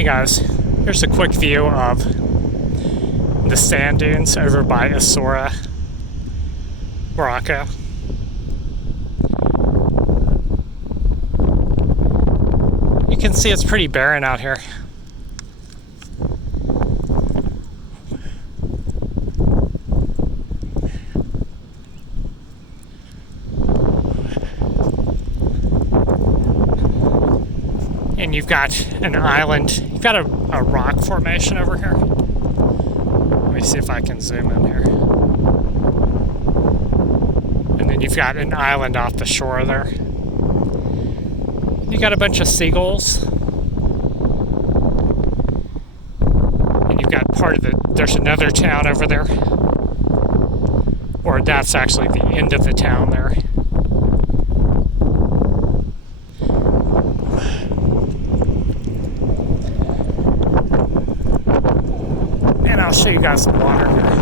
Hey guys, here's a quick view of the sand dunes over by Essouria, Morocco. You can see it's pretty barren out here. And you've got an island, you've got a rock formation over here. Let me see if I can zoom in here. And then you've got an island off the shore there. You got a bunch of seagulls. And you've got part of it, there's another town over there. Or that's actually the end of the town there. I'll show you guys some water here.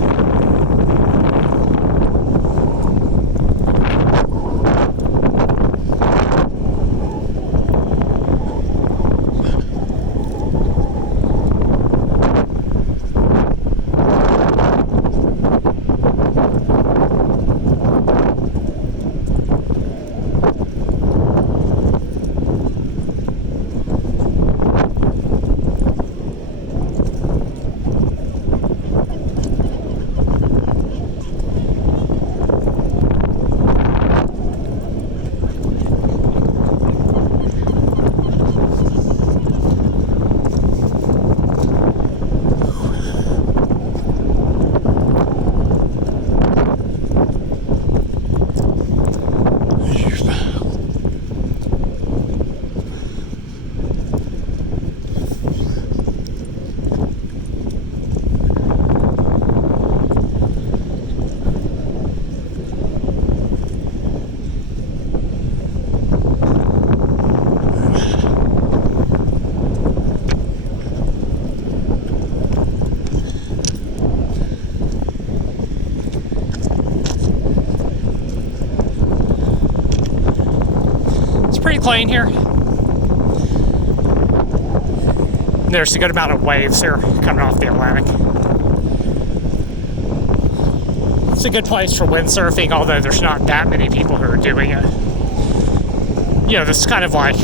Pretty clean here. There's a good amount of waves here coming off the Atlantic. It's a good place for windsurfing, although there's not that many people who are doing it. You know, this is kind of like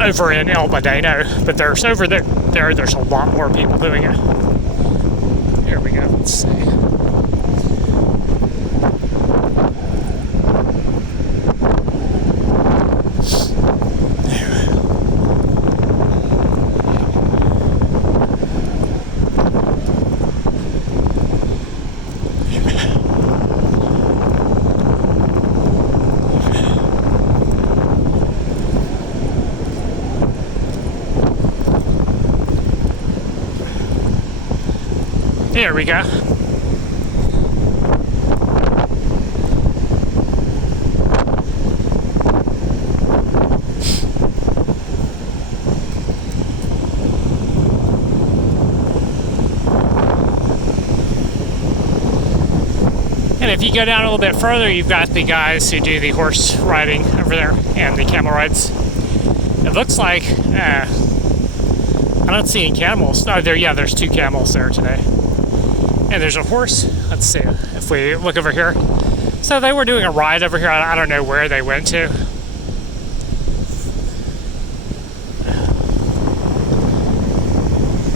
over in El Badeno, but there's over there's a lot more people doing it. Here we go, let's see. There we go. And if you go down a little bit further, you've got the guys who do the horse riding over there and the camel rides. It looks like I don't see any camels. Oh, there's 2 camels there today. And there's a horse. Let's see if we look over here. So they were doing a ride over here. I don't know where they went to.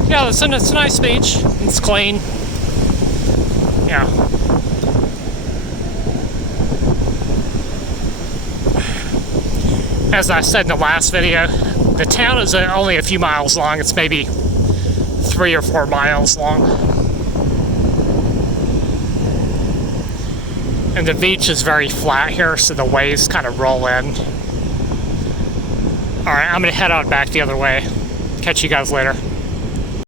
Yeah, it's a nice beach. It's clean. Yeah. As I said in the last video, the town is only a few miles long. It's maybe 3 or 4 miles long. And the beach is very flat here, so the waves kind of roll in. Alright, I'm going to head on back the other way. Catch you guys later.